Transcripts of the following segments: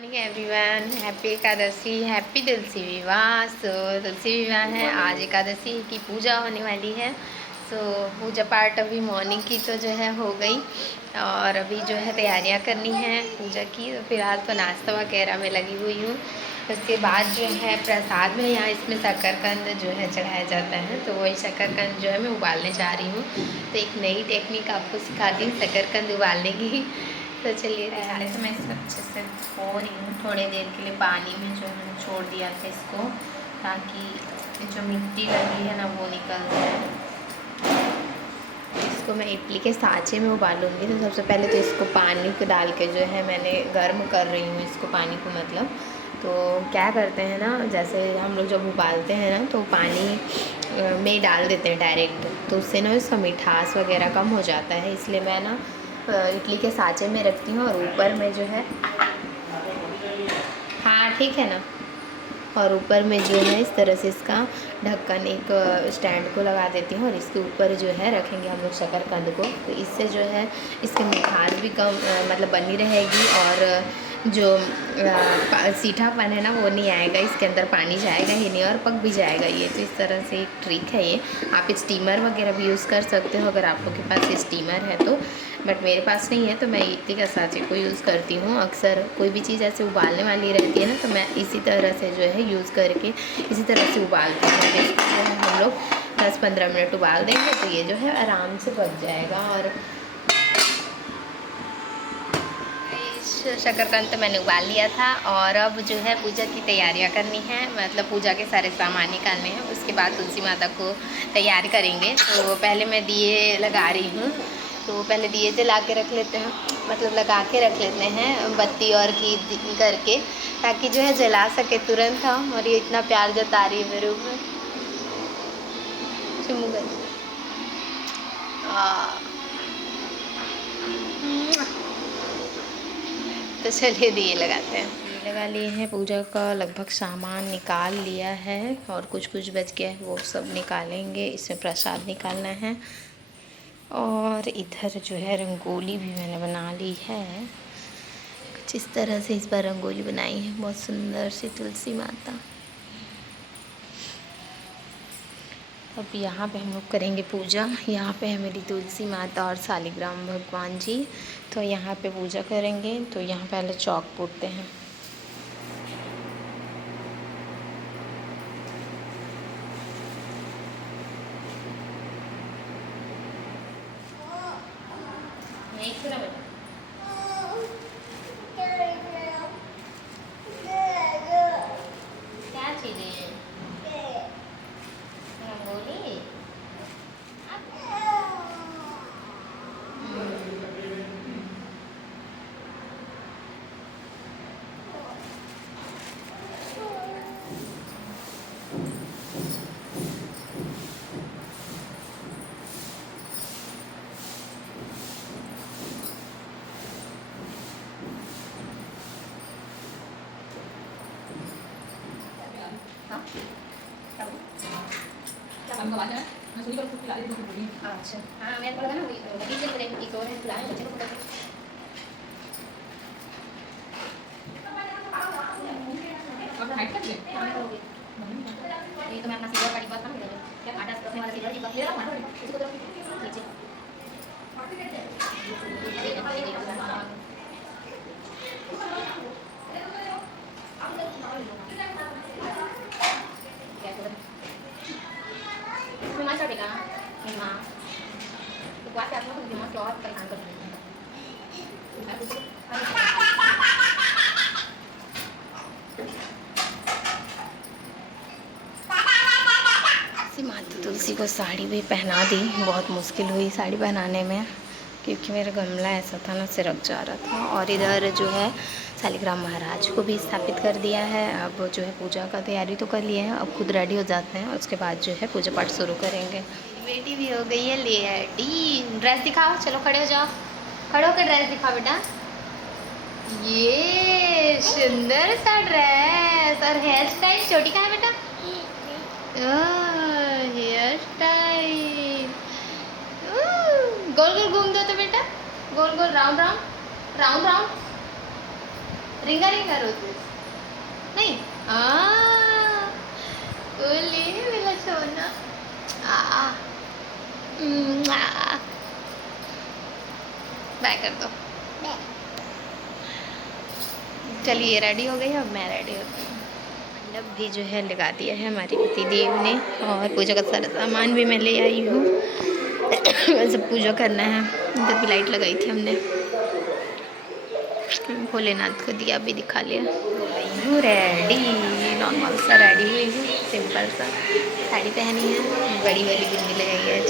Morning everyone, happy Ekadashi, happy Tulsi Vivah. Tulsi विवाह है आज, एकादशी की पूजा होने वाली है। पूजा पाठ अभी मॉर्निंग की तो जो है हो गई और अभी जो है तैयारियां करनी है पूजा की। तो फिलहाल तो नाश्ता वगैरह में लगी हुई हूँ। उसके बाद जो है प्रसाद में यहाँ इसमें शकरकंद जो है चढ़ाया जाता है, तो वही शकरकंद जो है मैं उबालने जा रही हूँ। तो एक नई टेक्निक आपको सिखाती हूँ शकरकंद उबालने की। तो चलिए, पहले तो मैं इसको अच्छे से धो रही हूँ। थोड़ी देर के लिए पानी में जो है छोड़ दिया था इसको, ताकि जो मिट्टी लगी है ना वो निकल जाए। इसको मैं इडली के सांचे में उबालूंगी। तो सबसे पहले तो इसको पानी को डाल के जो है मैंने गर्म कर रही हूँ इसको, पानी को मतलब। तो क्या करते हैं ना, जैसे हम लोग जब उबालते हैं ना तो पानी में डाल देते हैं डायरेक्ट, तो उससे ना उसका मिठास वगैरह कम हो जाता है। इसलिए मैं ना इडली के सांचे में रखती हूँ और ऊपर में जो है, हाँ ठीक है ना, और ऊपर में जो है इस तरह से इसका ढक्कन एक स्टैंड को लगा देती हूँ और इसके ऊपर जो है रखेंगे हम लोग शकरकंद को। तो इससे जो है इसकी मिठास भी कम मतलब बनी रहेगी और जो सीठापन है ना वो नहीं आएगा, इसके अंदर पानी जाएगा ही नहीं और पक भी जाएगा ये। तो इस तरह से एक ट्रिक है ये। आप स्टीमर वगैरह भी यूज़ कर सकते हो अगर आप लोग के पास स्टीमर है तो, बट मेरे पास नहीं है तो मैं इडली का सांचे को यूज़ करती हूँ। अक्सर कोई भी चीज़ ऐसे उबालने वाली रहती है ना, तो मैं इसी तरह से जो है यूज़ करके इसी तरह से उबालती हूँ। तो इसको जो है हम लोग 10-15 मिनट उबाल देंगे तो ये जो है आराम से पक जाएगा। और शकरकंद तो मैंने उबाल लिया था और अब जो है पूजा की तैयारियां करनी है, मतलब पूजा के सारे सामान निकालने हैं। उसके बाद तुलसी माता को तैयार करेंगे। तो पहले मैं दिए लगा रही हूँ। तो पहले दिए जला के रख लेते हैं, मतलब लगा के रख लेते हैं बत्ती और घी करके, ताकि जो है जला सके तुरंत हम। और ये इतना प्यार जता रही है मेरे ऊपर, चुम्मू कर। तो चलिए दिए लगाते हैं। दिए लगा लिए हैं, पूजा का लगभग सामान निकाल लिया है और कुछ कुछ बच गया है वो सब निकालेंगे। इसमें प्रसाद निकालना है। और इधर जो है रंगोली भी मैंने बना ली है। कुछ इस तरह से इस बार रंगोली बनाई है, बहुत सुंदर सी तुलसी माता। अब यहाँ पे हम लोग करेंगे पूजा। यहाँ पे है मेरी तुलसी माता और शालिग्राम भगवान जी। तो यहाँ पे पूजा करेंगे। तो यहाँ पहले चौक पूजते हैं। क्या चीज़ें रंगोली? अच्छा हाँ, मैं लगा ना एक और है बुलाए बच्चे को। ये तो मैं अपना सिल्वर का डिब्बा था, क्या काटा रखने वाला सिल्वर डिब्बा ले रहा हूँ इसको तो नीचे। Memang saya bilang, memang kuat ya, aku memang cowok terangkat. माता तुलसी को साड़ी भी पहना दी। बहुत मुश्किल हुई साड़ी पहनाने में, क्योंकि मेरा गमला ऐसा था ना सिरक जा रहा था। और इधर जो है शालिग्राम महाराज को भी स्थापित कर दिया है। अब जो है पूजा का तैयारी तो कर लिए हैं, अब खुद रेडी हो जाते हैं। उसके बाद जो है पूजा पाठ शुरू करेंगे। बेटी भी हो गई है रेडी। ड्रेस दिखाओ, चलो खड़े हो जाओ, खड़े होकर ड्रेस दिखाओ बेटा। ये सुंदर सा ड्रेस और हेयर स्टाइल। चोटी कहाँ है बेटा? हेयर स्टाइल गोल गोल घूम दो तो बेटा, गोल गोल राउंड राउंड राउंड राउंड। रिंगा रिंगा रोते नहीं बोले मेरा सोना बाय कर दो। चलिए रेडी हो गई, अब मैं रेडी होती हूँ। मंडप भी जो है लगा दिया है हमारे पति देव ने, और पूजा का सारा सामान भी मैं ले आई हूँ। वैसे पूजा करना है, इधर भी लाइट लगाई थी हमने। भोलेनाथ को दिया भी दिखा लिया। हो गई हूँ रेडी, नॉर्मल सा रेडी हुई हूँ, सिंपल सा साड़ी पहनी है, बड़ी वाली बिंदी लगाई है आज।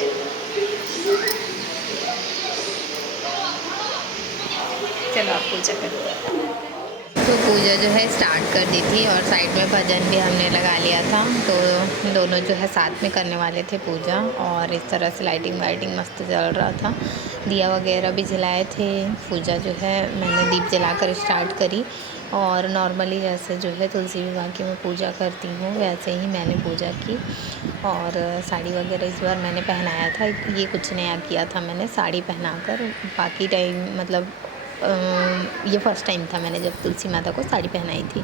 चलो आप पूजा करो। तो पूजा जो है स्टार्ट कर दी थी, और साइड में भजन भी हमने लगा लिया था, तो दोनों जो है साथ में करने वाले थे पूजा। और इस तरह से लाइटिंग वाइटिंग मस्त चल रहा था, दिया वगैरह भी जलाए थे। पूजा जो है मैंने दीप जलाकर स्टार्ट करी, और नॉर्मली जैसे जो है तुलसी विवाह की मैं पूजा करती हूँ वैसे ही मैंने पूजा की। और साड़ी वगैरह इस बार मैंने पहनाया था, ये कुछ नया किया था मैंने, साड़ी पहनाकर। बाकी टाइम मतलब ये फ़र्स्ट टाइम था मैंने जब तुलसी माता को साड़ी पहनाई थी।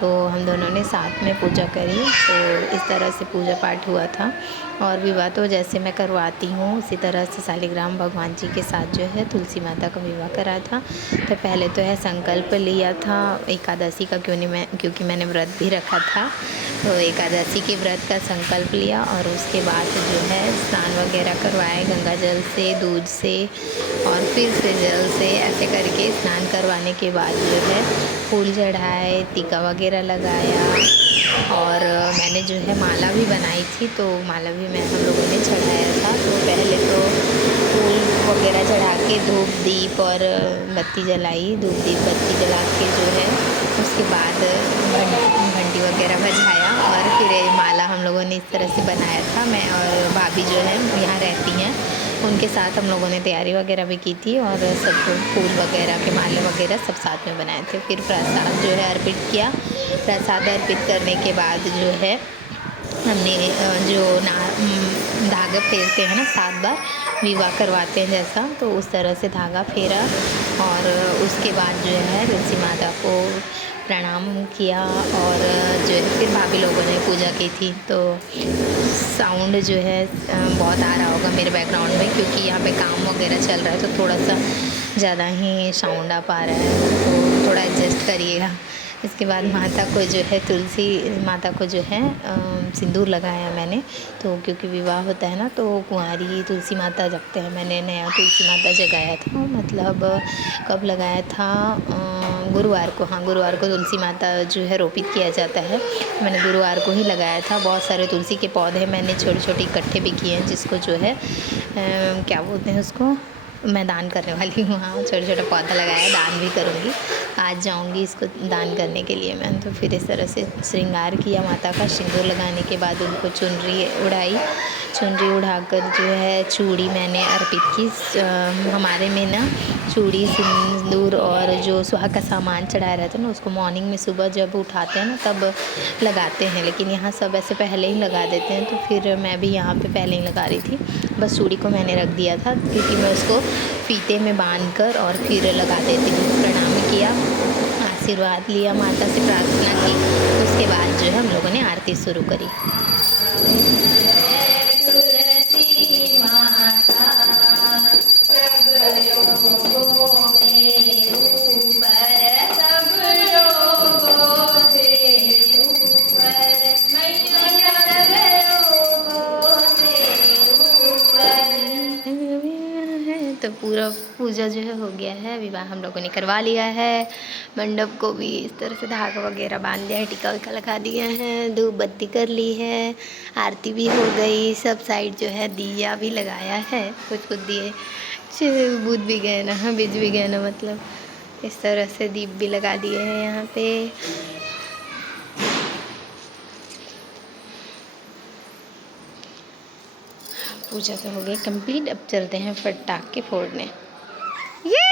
तो हम दोनों ने साथ में पूजा करी, तो इस तरह से पूजा पाठ हुआ था। और विवाह तो जैसे मैं करवाती हूँ उसी तरह से शालिग्राम भगवान जी के साथ जो है तुलसी माता का विवाह करा था। तो पहले तो है संकल्प लिया था एकादशी का, क्योंकि मैंने व्रत भी रखा था, तो एकादशी के व्रत का संकल्प लिया। और उसके बाद जो है स्नान वगैरह करवाए गंगा जल से, दूध से, और फिर से जल से, ऐसे करके स्नान करवाने के बाद जो है फूल चढ़ाए, टीका वगैरह लगाया। और मैंने जो है माला भी बनाई थी, तो माला भी हम लोगों ने चढ़ाया था। तो पहले तो फूल वगैरह चढ़ा के धूप दीप और बत्ती जलाई, धूप दीप बत्ती जला के जो है उसके बाद घंटी वगैरह बजाया, और फिर माला हम लोगों ने इस तरह से बनाया था। मैं और भाभी जो है यहाँ रहती हैं, उनके साथ हम लोगों ने तैयारी वगैरह भी की थी, और सब फूल वगैरह के माले वगैरह सब साथ में बनाए थे। फिर प्रसाद जो है अर्पित किया। प्रसाद अर्पित करने के बाद जो है हमने जो धागा फेरते हैं ना 7 बार विवाह करवाते हैं जैसा, तो उस तरह से धागा फेरा। और उसके बाद जो है तुलसी माता को प्रणाम किया, और जो है फिर भाभी लोगों ने पूजा की थी। तो साउंड जो है बहुत आ रहा होगा मेरे बैकग्राउंड में, क्योंकि यहाँ पे काम वगैरह चल रहा है, तो थोड़ा सा ज़्यादा ही साउंड आ पा रहा है, तो थोड़ा एडजस्ट करिएगा। इसके बाद माता को जो है तुलसी माता को जो है सिंदूर लगाया मैंने, तो क्योंकि विवाह होता है ना तो कुंवारी तुलसी माता जगते हैं। मैंने नया तुलसी माता जगाया था, मतलब कब लगाया था, गुरुवार को। हाँ, गुरुवार को तुलसी माता जो है रोपित किया जाता है, मैंने गुरुवार को ही लगाया था। बहुत सारे तुलसी के पौधे मैंने छोटे छोटे इकट्ठे भी किए हैं, जिसको जो है क्या बोलते हैं उसको, मैं दान करने वाली हूँ। हाँ, छोटा छोटा पौधा लगाया, दान भी करूँगी, आज जाऊँगी इसको दान करने के लिए मैं। तो फिर इस तरह से श्रृंगार किया माता का। सिंदूर लगाने के बाद उनको चुनरी उड़ाई, चुनरी उड़ाकर जो है चूड़ी मैंने अर्पित की। हमारे में ना चूड़ी, सिंदूर और जो सुहाग का सामान चढ़ाया रहता है ना, उसको मॉर्निंग में सुबह जब उठाते हैं ना तब लगाते हैं, लेकिन यहाँ सब ऐसे पहले ही लगा देते हैं। तो फिर मैं भी यहाँ पे पहले ही लगा रही थी, बस चूड़ी को मैंने रख दिया था, क्योंकि मैं उसको फीते में बांध कर और फिर लगा देती हूँ। प्रणाम किया, आशीर्वाद लिया, माता से प्रार्थना की, उसके बाद जो है हम लोगों ने आरती शुरू करी। तो पूरा पूजा जो है हो गया है, विवाह हम लोगों ने करवा लिया है। मंडप को भी इस तरह से धागा वगैरह बांध दिया है, टीका विका लगा दिया है, धूप बत्ती कर ली है, आरती भी हो गई। सब साइड जो है दिया भी लगाया है, कुछ कुछ दिए बुझ भी गए ना, हाँ बिज भी गए ना, मतलब इस तरह से दीप भी लगा दिए हैं यहाँ पे। पूजा तो हो गई कंप्लीट, अब चलते हैं पटाखे फोड़ने। ये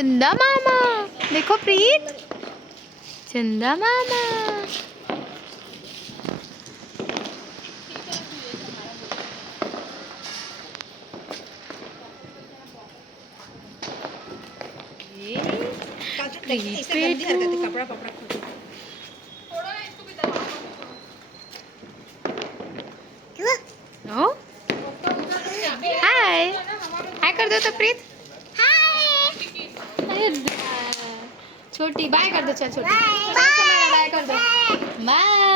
चंदा मामा, देखो प्रीत, चंदा मामा। कपड़ा पकड़ा हाय हाय कर दो तो प्रीत, छोटी बाय कर दो, चल छोटी बाय कर दो, बाय।